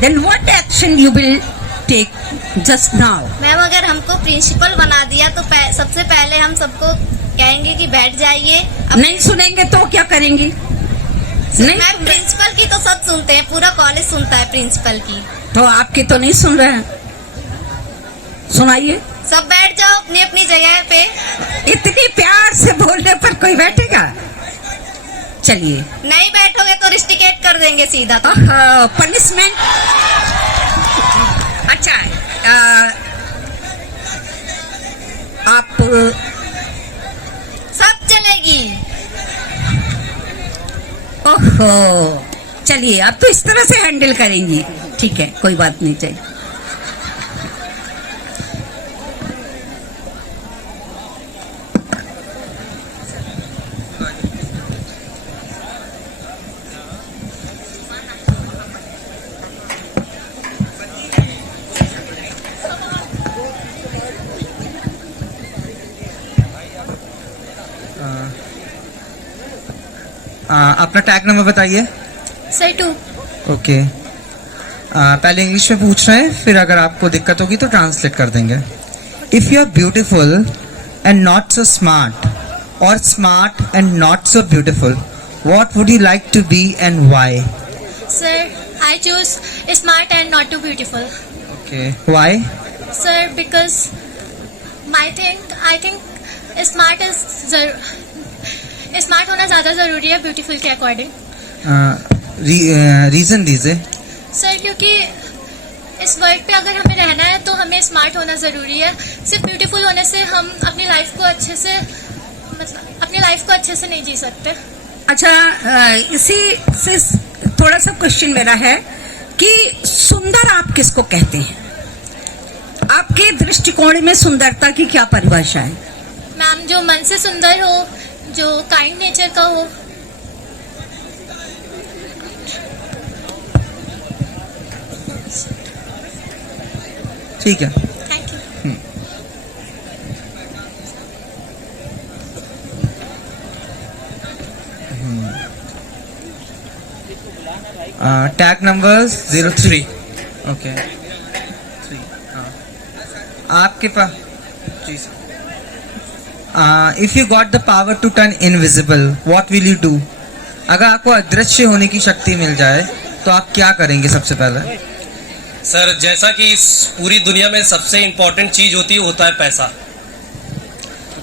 then what action you will take just now? Ma'am अगर हमको principal बना दिया तो सबसे पहले हम सबको कहेंगे कि बैठ जाइए। नहीं सुनेंगे तो क्या करेंगे? नहीं मैम प्रिंसिपल की तो सब सुनते हैं, पूरा कॉलेज सुनता है प्रिंसिपल की। तो आपकी तो नहीं सुन रहे हैं, सुनाइए। सब बैठ जाओ अपनी अपनी जगह पे। इतनी प्यार से बोलने पर कोई बैठेगा? चलिए। नहीं बैठोगे तो रिस्टिकेट कर देंगे सीधा। तो पनिशमेंट। अच्छा आप सब चलेगी। ओहो, चलिए अब तो इस तरह से हैंडल करेंगी, ठीक है, कोई बात नहीं। चाहिए अपना टैग नंबर बताइए। सर 2। ओके, पहले इंग्लिश में पूछ रहे हैं, फिर अगर आपको दिक्कत होगी तो ट्रांसलेट कर देंगे। If you are beautiful and not so smart और smart and not so beautiful, what would you like to be and why? Sir I choose smart and not too beautiful. Okay, why? Sir, because I think smart होना ज्यादा जरूरी है beautiful के according. Reason दीजिए। Sir क्योंकि इस world पे अगर हमें रहना है तो हमें स्मार्ट होना जरूरी है। सिर्फ ब्यूटीफुल होने से हम अपनी लाइफ को अच्छे से नहीं जी सकते। अच्छा, इसी से थोड़ा सा क्वेश्चन मेरा है कि सुंदर आप किसको कहते हैं? आपके दृष्टिकोण में सुंदरता की क्या परिभाषा है? मैम जो मन से सुंदर हो, जो काइंड नेचर का हो। ठीक है, thank you. Tag number 03। Okay, आपके पास जी sir. If you got the power to turn invisible, what will you do? अगर आपको अदृश्य होने की शक्ति मिल जाए तो आप क्या करेंगे सबसे पहले? सर जैसा कि इस पूरी दुनिया में सबसे इम्पोर्टेंट चीज होती है, होता है पैसा।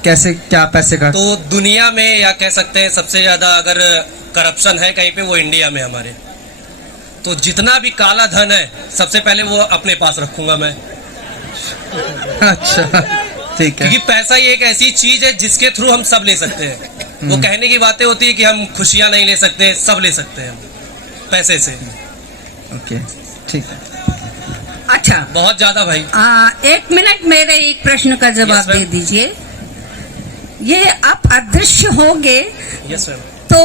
कैसे, क्या पैसे का? तो दुनिया में या कह सकते हैं सबसे ज्यादा अगर करप्शन है कहीं पे, वो इंडिया में हमारे। तो जितना भी काला धन है सबसे पहले वो अपने पास रखूंगा मैं। अच्छा, ठीक है। क्योंकि पैसा ही एक ऐसी चीज है जिसके थ्रू हम सब ले सकते हैं। वो कहने की बातें होती है कि हम खुशियां नहीं ले सकते, सब ले सकते हैं पैसे से। ओके, ठीक है। अच्छा, बहुत ज्यादा भाई। 1 मिनट मेरे एक प्रश्न का जवाब दे दीजिए। ये आप अदृश्य होंगे यस मैम, तो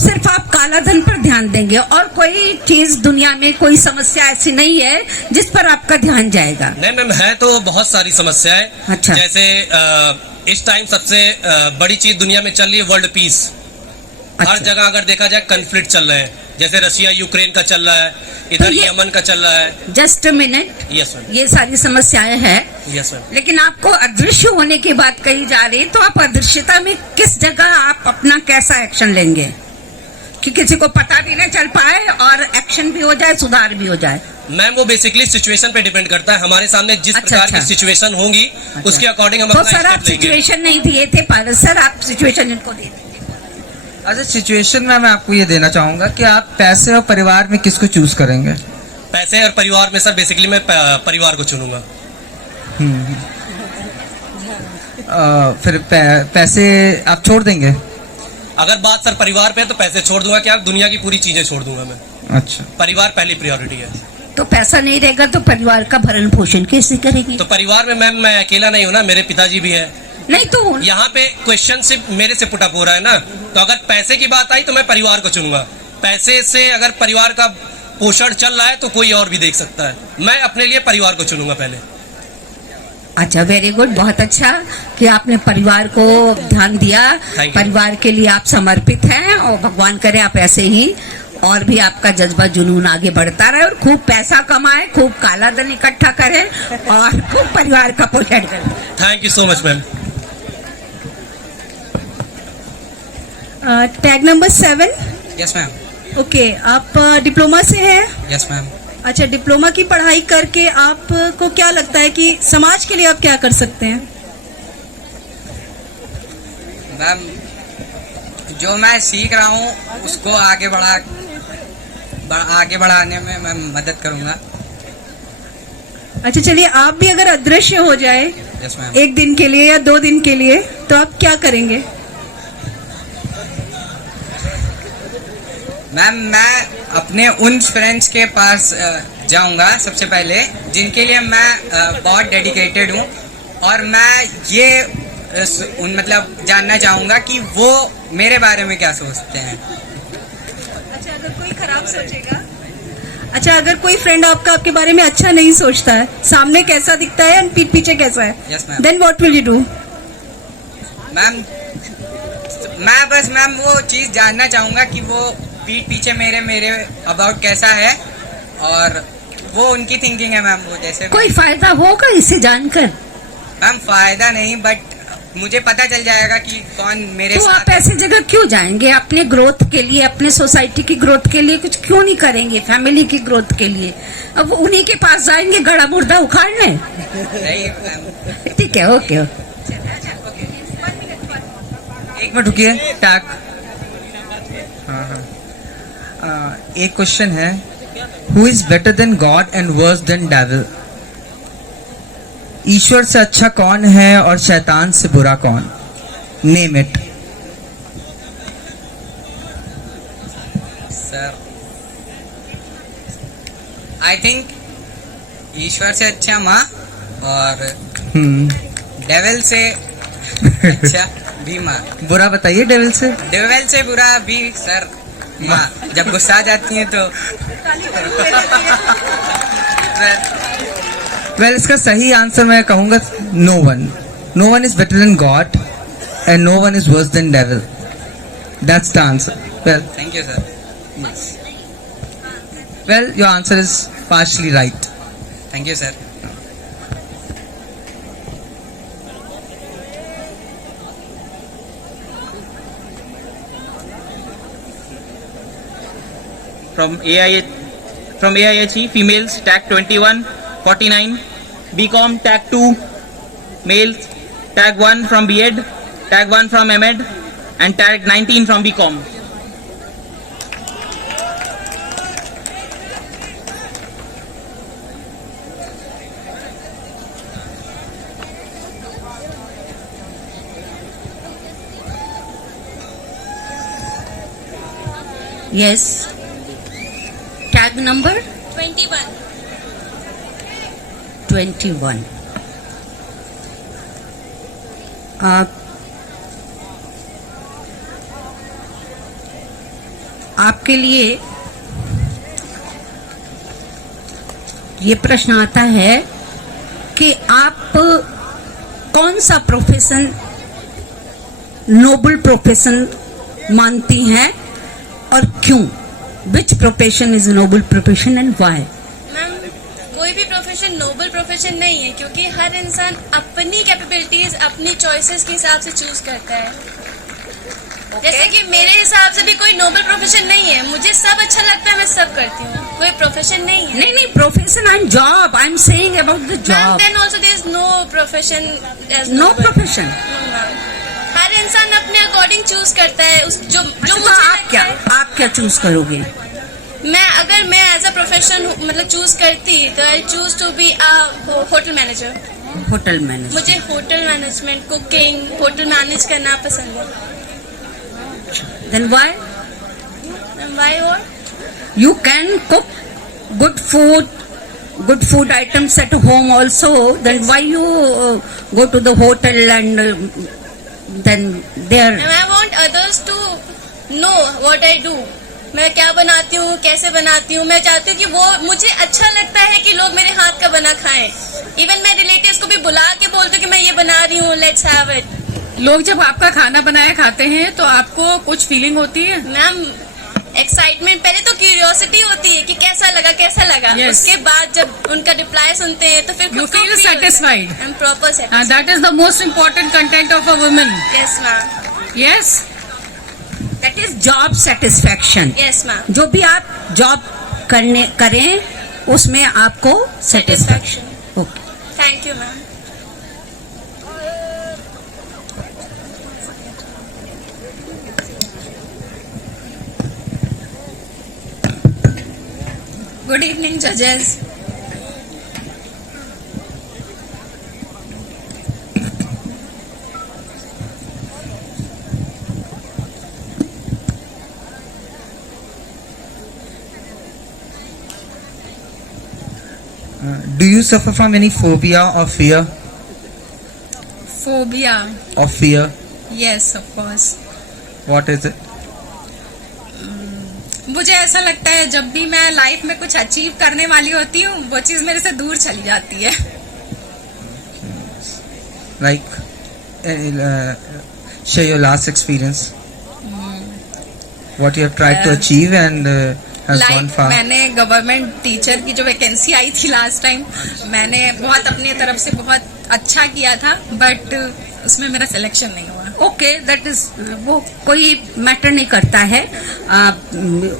सिर्फ आप काला धन पर ध्यान देंगे और कोई चीज दुनिया में, कोई समस्या ऐसी नहीं है जिस पर आपका ध्यान जाएगा? नहीं मैम, है तो बहुत सारी समस्याएं। अच्छा। जैसे इस टाइम सबसे बड़ी चीज दुनिया में चल रही है वर्ल्ड पीस। अच्छा। हर जगह अगर देखा जाए कन्फ्लिक्ट चल रहे हैं, जैसे रशिया यूक्रेन का चल रहा है, इधर यमन का चल रहा है। Just a minute. Yes ma'am. ये सारी समस्याएं हैं। Yes ma'am. लेकिन आपको अदृश्य होने की बात कही जा रही है, तो आप अदृश्यता में किस जगह आप अपना कैसा एक्शन लेंगे कि किसी को पता भी न चल पाए और एक्शन भी हो जाए, सुधार भी हो जाए? मैम वो बेसिकली सिचुएशन पे डिपेंड करता है। हमारे सामने जिस प्रकार की सिचुएशन होगी उसके अकॉर्डिंग हम तो अपना सर आप स्टेप लेंगे। सिचुएशन नहीं दिए थे पारस सर, आप सिचुएशन इनको दे दीजिए। अच्छा, सिचुएशन में मैं आपको ये देना चाहूंगा कि आप पैसे और परिवार में किसको चूज करेंगे? पैसे और परिवार में सर बेसिकली मैं परिवार को चुनूंगा। फिर पैसे आप छोड़ देंगे? अगर बात सर परिवार पे है तो पैसे छोड़ दूंगा, क्या दुनिया की पूरी चीजें छोड़ दूंगा मैं। अच्छा, परिवार पहली प्रायोरिटी है। तो पैसा नहीं रहेगा तो परिवार का भरण पोषण कैसे करेगी? तो परिवार में मैम मैं अकेला नहीं हूँ ना, मेरे पिताजी भी है। नहीं तो यहाँ पे क्वेश्चन सिर्फ मेरे से पुटअप हो रहा है ना। तो अगर पैसे की बात आई तो मैं परिवार को चुनूंगा। पैसे से अगर परिवार का पोषण चल रहा है तो कोई और भी देख सकता है। मैं अपने लिए परिवार को चुनूंगा पहले। अच्छा, वेरी गुड, बहुत अच्छा कि आपने परिवार को ध्यान दिया। परिवार के लिए आप समर्पित हैं और भगवान करे आप ऐसे ही और भी आपका जज्बा जुनून आगे बढ़ता रहे और खूब पैसा कमाए, खूब काला धन इकट्ठा करें और खूब परिवार का पोषण करें। Thank you so much ma'am. Tag number 7। Yes ma'am. Okay, आप डिप्लोमा से हैं? Yes ma'am. अच्छा, डिप्लोमा की पढ़ाई करके आपको क्या लगता है कि समाज के लिए आप क्या कर सकते हैं? मैम, जो मैं सीख रहा हूँ उसको आगे बढ़ाने में मैं मदद करूँगा। अच्छा, चलिए, आप भी अगर अदृश्य हो जाए यस मैम। 1 दिन के लिए या 2 दिन के लिए, तो आप क्या करेंगे? मैम, मैं अपने उन फ्रेंड्स के पास जाऊंगा सबसे पहले जिनके लिए मैं बहुत डेडिकेटेड हूँ, और मैं ये मतलब जानना चाहूँगा कि वो मेरे बारे में क्या सोचते हैं। अच्छा, अगर कोई खराब सोचेगा, अच्छा, अगर कोई फ्रेंड आपका आपके बारे में अच्छा नहीं सोचता है, सामने कैसा दिखता है और पीठ पीछे कैसा है, yes ma'am. Then what will you do? Ma'am, मैं बस मैम वो चीज़ जानना चाहूँगा कि वो पीठ पीछे मेरे अबाउट कैसा है, और वो उनकी थिंकिंग है मैम। वो जैसे कोई फायदा होगा इसे जानकर? मैम, फायदा नहीं, बट मुझे पता चल जाएगा कि कौन मेरे तो आप ऐसी जगह क्यों जाएंगे? अपने ग्रोथ के लिए, अपने सोसाइटी की ग्रोथ के लिए कुछ क्यों नहीं करेंगे? फैमिली की ग्रोथ के लिए अब उन्हीं के पास जाएंगे गड़ा मुर्दा उखाड़ने? नहीं मैम। ठीक है, ओके। 1 मिनट रुकिए। टैग। हाँ। एक क्वेश्चन है, who is better than God and worse than devil? ईश्वर से अच्छा कौन है और शैतान से बुरा कौन? Name it. Sir, I think ईश्वर से अच्छा माँ, और डेविल से अच्छा भी माँ। बुरा बताइए। डेविल से बुरा भी सर माँ, जब गुस्सा आ जाती है तो। वेल, इसका सही आंसर मैं कहूंगा no one is better than God and no one is worse than devil. That's the answer. Well, thank you sir. Well, your answer is partially right. Thank you sir. from AIHE females tag 21 49, BCom tag 2 males, tag 1 from BEd, tag 1 from MEd, and tag 19 from BCom. Yes, tag number 21। आपके लिए ये प्रश्न आता है कि आप कौन सा प्रोफेशन नोबल प्रोफेशन मानती हैं और क्यों? Which profession is noble profession and why? Ma'am, कोई भी प्रोफेशन नोबल प्रोफेशन नहीं है, क्योंकि हर इंसान अपनी कैपेबिलिटीज, अपनी चॉइसेस के हिसाब से चूज करता है। जैसे कि मेरे हिसाब से भी कोई नोबल प्रोफेशन नहीं है, मुझे सब अच्छा लगता है, मैं सब करती हूँ, कोई प्रोफेशन नहीं है। नहीं, profession and job, I am saying about the job. Then also there is no profession as no profession. हर इंसान अपने अकॉर्डिंग चूज करता है जो तो मुझे लगता है। आप क्या चूज करोगे? अगर मैं एज अ प्रोफेशन मतलब चूज करती तो I choose to be a hotel manager. Hotel manager. मुझे hotel management, cooking, hotel manage करना पसंद है। Then why? Why what? You can cook good food items at home also. Then why you go to the hotel and then there? And I want others to know what I do. मैं क्या बनाती हूँ, कैसे बनाती हूँ। मैं चाहती हूँ कि वो मुझे अच्छा लगता है कि लोग मेरे हाथ का बना खाएं। इवन मैं रिलेटिव्स को भी बुला के बोलती हूँ कि मैं ये बना रही हूँ, लेट्स हैव इट। लोग जब आपका खाना बनाया खाते हैं तो आपको कुछ फीलिंग होती है? मैम, एक्साइटमेंट, पहले तो क्यूरियोसिटी होती है कि कैसा लगा Yes. उसके बाद जब उनका रिप्लाई सुनते हैं तो फिर You feel satisfied. And proper And satisfied. that is the most important content of a woman. Yes ma'am, Yes? That is job satisfaction. Yes ma'am, जो भी आप जॉब करें उसमें आपको satisfaction. Okay. Thank you ma'am. Good evening, judges. Do you suffer from any phobia or fear? Phobia. Or fear? Yes, of course. What is it? मुझे ऐसा लगता है जब भी मैं लाइफ में कुछ अचीव करने वाली होती हूँ वो चीज मेरे से दूर चली जाती है। Like, share your last experience. What you have tried to achieve and has gone like far. मैंने गवर्नमेंट टीचर की जो वैकेंसी आई थी लास्ट टाइम, मैंने बहुत अपनी तरफ से बहुत अच्छा किया था, बट उसमें मेरा सिलेक्शन नहीं हुआ। ओके, दैट इज, वो कोई मैटर नहीं करता है।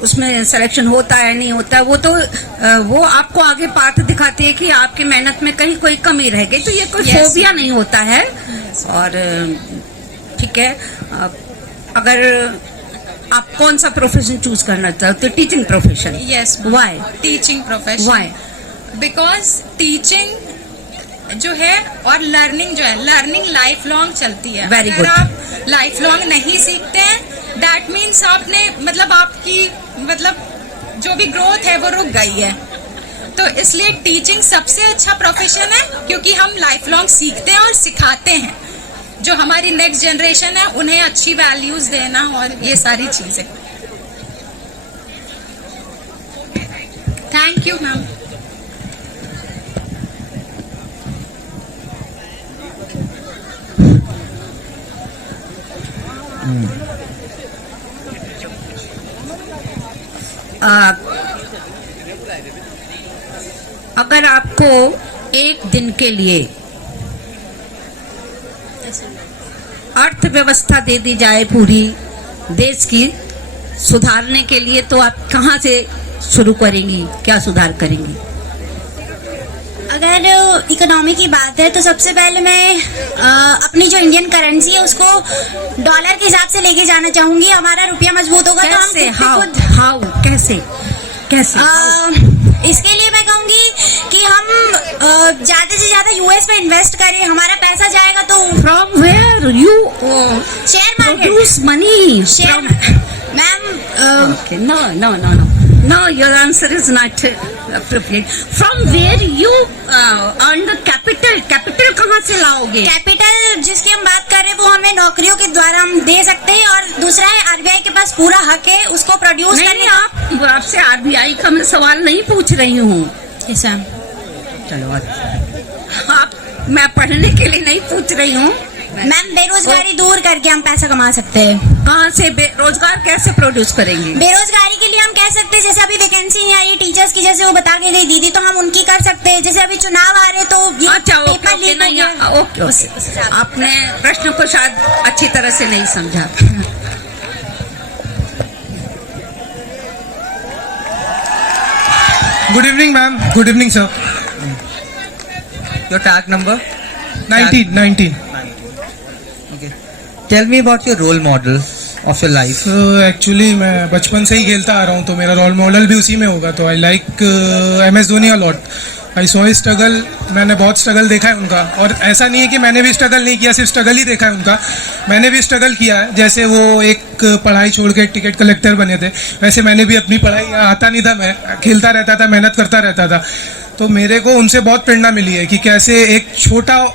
उसमें सिलेक्शन होता है नहीं होता है, वो तो वो आपको आगे पाथ दिखाती है कि आपकी मेहनत में कहीं कोई कमी रह गई, तो ये कोई Yes. फोबिया नहीं होता है। और ठीक है, अगर आप कौन सा प्रोफेशन चूज करना चाहते हो? Teaching profession. Yes, why? Teaching profession. Why? Because teaching जो है और लर्निंग जो है, लर्निंग लाइफ लॉन्ग चलती है। Very अगर good. आप लाइफ लॉन्ग नहीं सीखते हैं, दैट मीन्स आपने मतलब आपकी मतलब जो भी ग्रोथ है वो रुक गई है। तो इसलिए टीचिंग सबसे अच्छा प्रोफेशन है, क्योंकि हम लाइफ लॉन्ग सीखते हैं और सिखाते हैं। जो हमारी नेक्स्ट जनरेशन है उन्हें अच्छी वैल्यूज देना और ये सारी चीजें। Thank you ma'am. अगर आपको एक दिन के लिए अर्थव्यवस्था दे दी जाए पूरी देश की सुधारने के लिए, तो आप कहाँ से शुरू करेंगी? क्या सुधार करेंगी? अगर इकोनॉमी की बात है तो सबसे पहले मैं अपनी जो इंडियन करेंसी है उसको डॉलर के हिसाब से लेके जाना चाहूंगी। हमारा रुपया मजबूत होगा तो हम कैसे? खुद पे हाउ? कैसे? इसके लिए मैं कहूंगी कि हम ज्यादा से ज्यादा यूएस में इन्वेस्ट करें। हमारा पैसा जाएगा तो from where you share market, produce money? Share ma'am, Okay, no, your answer is not appropriate. From where you earn the capital? Capital कहाँ से लाओगे? कैपिटल जिसकी हम बात कर रहे हैं वो हमें नौकरियों के द्वारा हम दे सकते हैं, और दूसरा है आरबीआई के पास पूरा हक है उसको प्रोड्यूस नहीं, करने आप आपसे आरबीआई का मैं सवाल नहीं पूछ रही हूँ। ऐसा। चलो, आप, मैं पढ़ने के लिए नहीं पूछ रही हूँ। मैम बेरोजगारी दूर करके हम पैसा कमा सकते हैं। कहाँ से रोजगार कैसे प्रोड्यूस करेंगे? बेरोजगारी के लिए हम कह सकते हैं जैसे अभी वैकेंसी नहीं आई टीचर्स की, जैसे वो बता के गई दीदी, तो हम उनकी कर सकते हैं। जैसे अभी चुनाव आ रहे तो ये अच्छा, पेपर ओके, लीक हो नहीं, गया। ओके। आपने प्रश्न को शायद अच्छी तरह से नहीं समझा। Good evening, ma'am. Good evening, sir. Your tag number? 19. Okay. Tell me about your role model of your life. So actually मैं बचपन से ही खेलता आ रहा हूँ, तो मेरा रोल मॉडल भी उसी में होगा। तो I like MS Dhoni a lot. I saw struggle, मैंने बहुत स्ट्रगल देखा है उनका, और ऐसा नहीं है कि मैंने भी स्ट्रगल नहीं किया, सिर्फ स्ट्रगल ही देखा है उनका। मैंने भी स्ट्रगल किया है। जैसे वो एक पढ़ाई छोड़ के टिकट कलेक्टर बने थे, वैसे मैंने भी अपनी पढ़ाई आता नहीं था, मैं खेलता रहता था, मेहनत करता रहता था। तो मेरे को उनसे बहुत प्रेरणा मिली है कि कैसे एक छोटा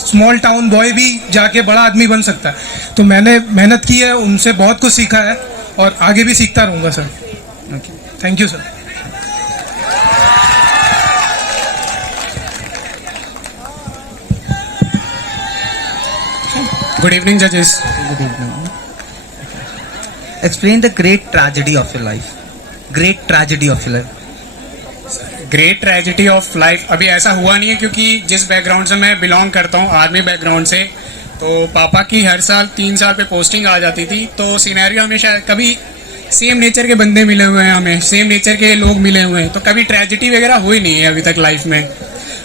स्मॉल टाउन बॉय भी जाके बड़ा आदमी बन सकता है। तो मैंने मेहनत की है, उनसे बहुत कुछ सीखा है और आगे भी सीखता रहूँगा sir. Thank you sir. Good evening, judges. Good evening. explain the great tragedy of your life. Great tragedy of your life. Great tragedy of life अभी ऐसा हुआ नहीं है, क्योंकि जिस बैकग्राउंड से मैं बिलोंग करता हूँ, आर्मी बैकग्राउंड से, तो पापा की हर साल 3 साल पे पोस्टिंग आ जाती थी। तो सिनेरियो हमेशा कभी सेम नेचर के बंदे मिले हुए हैं, हमें सेम नेचर के लोग मिले हुए हैं, तो कभी ट्रेजिडी वगैरह हुई नहीं है अभी तक लाइफ में।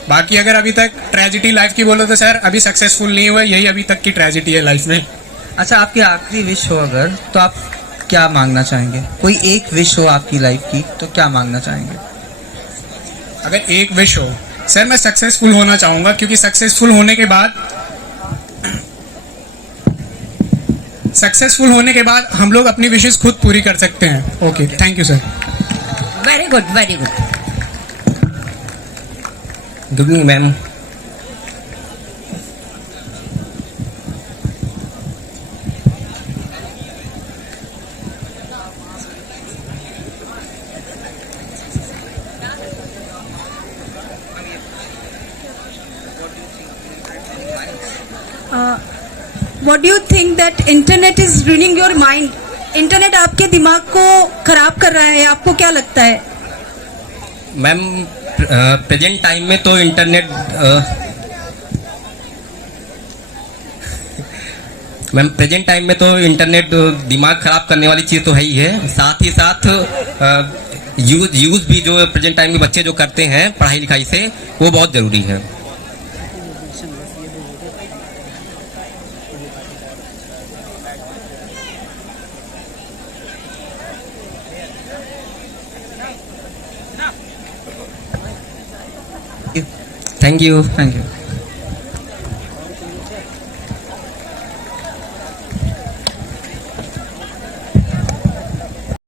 बाकी अगर अभी तक ट्रेजिडी लाइफ की बोलो तो सर अभी सक्सेसफुल नहीं हुआ, यही अभी तक की ट्रेजिडी है लाइफ में। अच्छा, आपकी आखिरी विश हो अगर, तो आप क्या मांगना चाहेंगे? कोई एक विश हो आपकी लाइफ की, तो क्या मांगना चाहेंगे? अगर एक विश हो सर, मैं सक्सेसफुल होना चाहूंगा, क्योंकि सक्सेसफुल होने के बाद हम लोग अपनी विशेष खुद पूरी कर सकते हैं। Okay, thank you sir. Very good, very good. Good evening ma'am. What do you think that internet is ruining your mind? Internet आपके दिमाग को खराब कर रहा है, आपको क्या लगता है? मैम प्रेजेंट टाइम में तो इंटरनेट दिमाग खराब करने वाली चीज़ तो है ही है। साथ ही साथ यूज भी जो प्रेजेंट टाइम में बच्चे जो करते हैं पढ़ाई लिखाई से, वो बहुत ज़रूरी है। Thank you. Thank you.